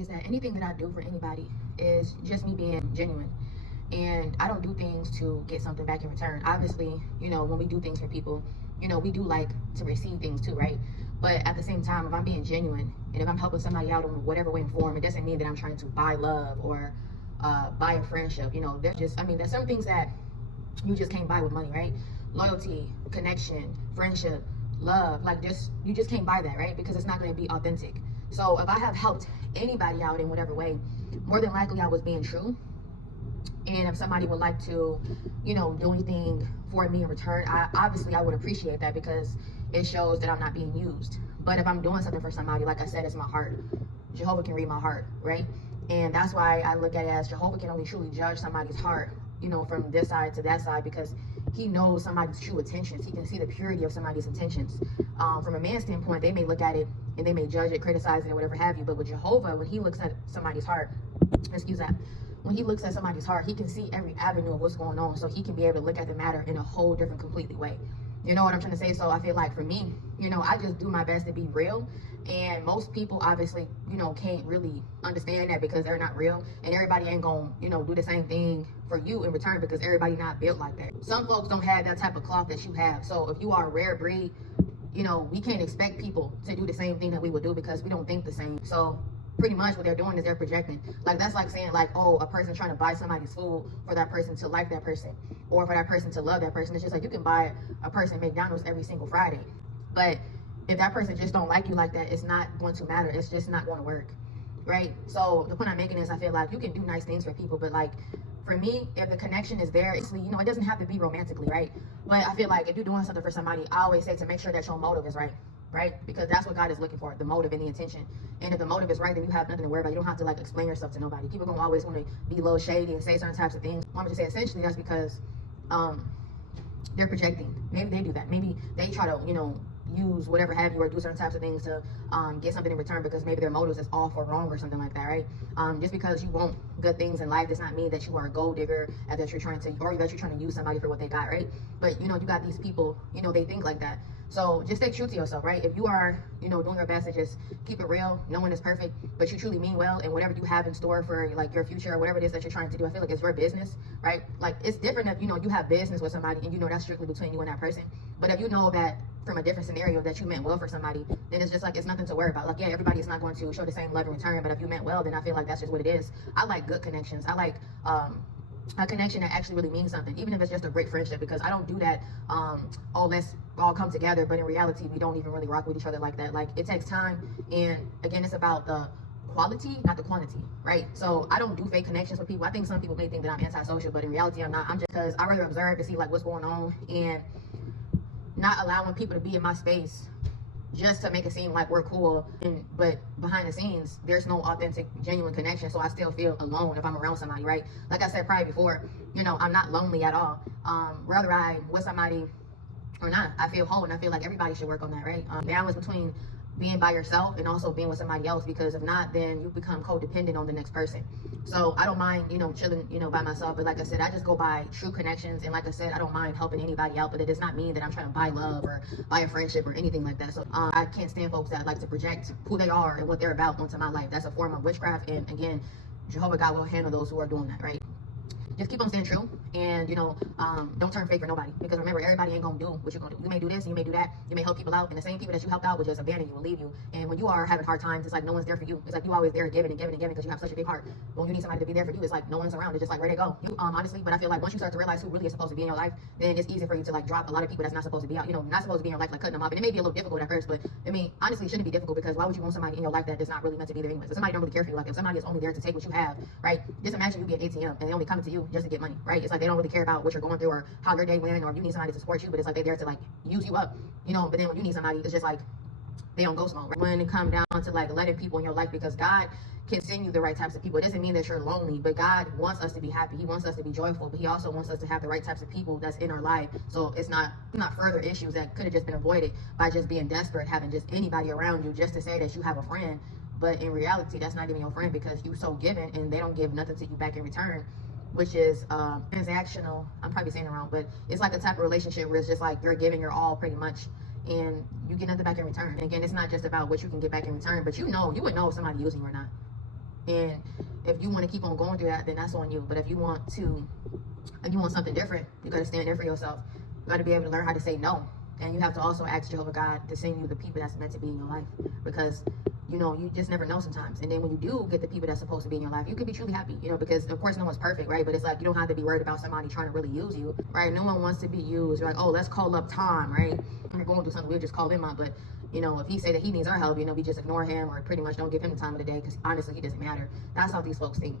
is that anything that I do for anybody is just me being genuine. And I don't do things to get something back in return. Obviously, when we do things for people, we do like to receive things too, right? But at the same time, if I'm being genuine and if I'm helping somebody out in whatever way and form, it doesn't mean that I'm trying to buy love or buy a friendship. There's some things that you just can't buy with money, right? Loyalty, connection, friendship, love, you just can't buy that, right? Because it's not going to be authentic. So if I have helped anybody out in whatever way, more than likely I was being true. And if somebody would like to, do anything for me in return, I would appreciate that, because it shows that I'm not being used. But if I'm doing something for somebody, like I said, it's my heart. Jehovah can read my heart, right? And that's why I look at it as Jehovah can only truly judge somebody's heart, from this side to that side, because he knows somebody's true intentions. He can see the purity of somebody's intentions. From a man's standpoint, they may look at it and they may judge it, criticize it, or whatever have you. But with Jehovah, when he looks at somebody's heart, when he looks at somebody's heart, he can see every avenue of what's going on. So he can be able to look at the matter in a whole different, completely way. You know what I'm trying to say? So I feel like for me, I just do my best to be real. And most people obviously, can't really understand that because they're not real. And everybody ain't gonna, do the same thing for you in return, because everybody not built like that. Some folks don't have that type of cloth that you have. So if you are a rare breed, we can't expect people to do the same thing that we would do, because we don't think the same. So pretty much what they're doing is they're projecting. Like, that's like saying, like, oh, a person trying to buy somebody's food for that person to like that person, or for that person to love that person. It's just like you can buy a person McDonald's every single Friday, but if that person just don't like you like that, it's not going to matter. It's just not going to work, right? So the point I'm making is, I feel like you can do nice things for people, but like for me, if the connection is there, it's, it doesn't have to be romantically, right? But I feel like if you're doing something for somebody, I always say to make sure that your motive is right? Because that's what God is looking for, the motive and the intention. And if the motive is right, then you have nothing to worry about. You don't have to like explain yourself to nobody. People gonna always want to be a little shady and say certain types of things. I'm just say essentially that's because they're projecting. Maybe they do that. Maybe they try to, use whatever have you, or do certain types of things to get something in return, because maybe their motives is off or wrong or something like that, right? Just because you want good things in life does not mean that you are a gold digger, and that you're trying to use somebody for what they got, right? But you got these people, they think like that. So just stay true to yourself, right? If you are, doing your best to just keep it real, no one is perfect, but you truly mean well, and whatever you have in store for like your future or whatever it is that you're trying to do, I feel like it's your business, right? Like, it's different if, you have business with somebody and that's strictly between you and that person. But if you know that from a different scenario that you meant well for somebody, then it's just like, it's nothing to worry about. Like, yeah, everybody is not going to show the same love in return, but if you meant well, then I feel like that's just what it is. I like good connections. I like, a connection that actually really means something, even if it's just a great friendship, because I don't do that, let's all come together, but in reality, we don't even really rock with each other like that. Like, it takes time, and again, it's about the quality, not the quantity, right? So I don't do fake connections with people. I think some people may think that I'm antisocial, but in reality, I'm not. I'm just, because I rather observe to see like what's going on, and not allowing people to be in my space just to make it seem like we're cool, but behind the scenes there's no authentic, genuine connection. So I still feel alone if I'm around somebody, right? Like I said probably before, I'm not lonely at all. Whether I with somebody or not, I feel whole, and I feel like everybody should work on that, right? Balance between being by yourself and also being with somebody else, because if not, then you become codependent on the next person. So I don't mind, chilling, by myself, but like I said, I just go by true connections. And like I said, I don't mind helping anybody out, but it does not mean that I'm trying to buy love or buy a friendship or anything like that. So I can't stand folks that like to project who they are and what they're about onto my life. That's a form of witchcraft, and again, Jehovah God will handle those who are doing that, right? Just keep on staying true, and don't turn fake for nobody, because remember, everybody ain't gonna do what you're gonna do. You may do this, and you may do that, you may help people out, and the same people that you helped out will just abandon you and leave you. And when you are having hard times, it's like no one's there for you. It's like you always there giving and giving and giving, because you have such a big heart. But when you need somebody to be there for you, it's like no one's around. It's just like, where they go? Honestly, but I feel like once you start to realize who really is supposed to be in your life, then it's easy for you to like drop a lot of people that's not supposed to be out. Not supposed to be in your life, like cutting them off. And it may be a little difficult at first, but I mean, honestly, it shouldn't be difficult, because why would you want somebody in your life that is not really meant to be there anyways? If somebody don't really care for you, like if somebody is only there to take what you have, right? Just imagine you be an ATM and they only come to you just to get money, right? It's like they don't really care about what you're going through or how your day went, or if you need somebody to support you, but it's like they're there to like use you up, but then when you need somebody, it's just like they don't go mode, right? When it comes down to like letting people in your life, because God can send you the right types of people. It doesn't mean that you're lonely, but God wants us to be happy. He wants us to be joyful, but he also wants us to have the right types of people that's in our life. So it's not further issues that could have just been avoided by just being desperate, having just anybody around you just to say that you have a friend. But in reality, that's not even your friend, because you so giving and they don't give nothing to you back in return, which is transactional. I'm probably saying it wrong, but it's like a type of relationship where it's just like you're giving your all pretty much, and you get nothing back in return. And again, it's not just about what you can get back in return, but you would know if somebody using you or not. And if you want to keep on going through that, then that's on you. But if you want something different, you got to stand there for yourself. You got to be able to learn how to say no. And you have to also ask Jehovah God to send you the people that's meant to be in your life, because you just never know sometimes. And then when you do get the people that's supposed to be in your life, you can be truly happy, because of course no one's perfect, right? But it's like, you don't have to be worried about somebody trying to really use you, right? No one wants to be used. You're like, oh, let's call up Tom, right? We're going through something, we'll just call him up. But if he say that he needs our help, we just ignore him or pretty much don't give him the time of the day, because honestly, he doesn't matter. That's how these folks think.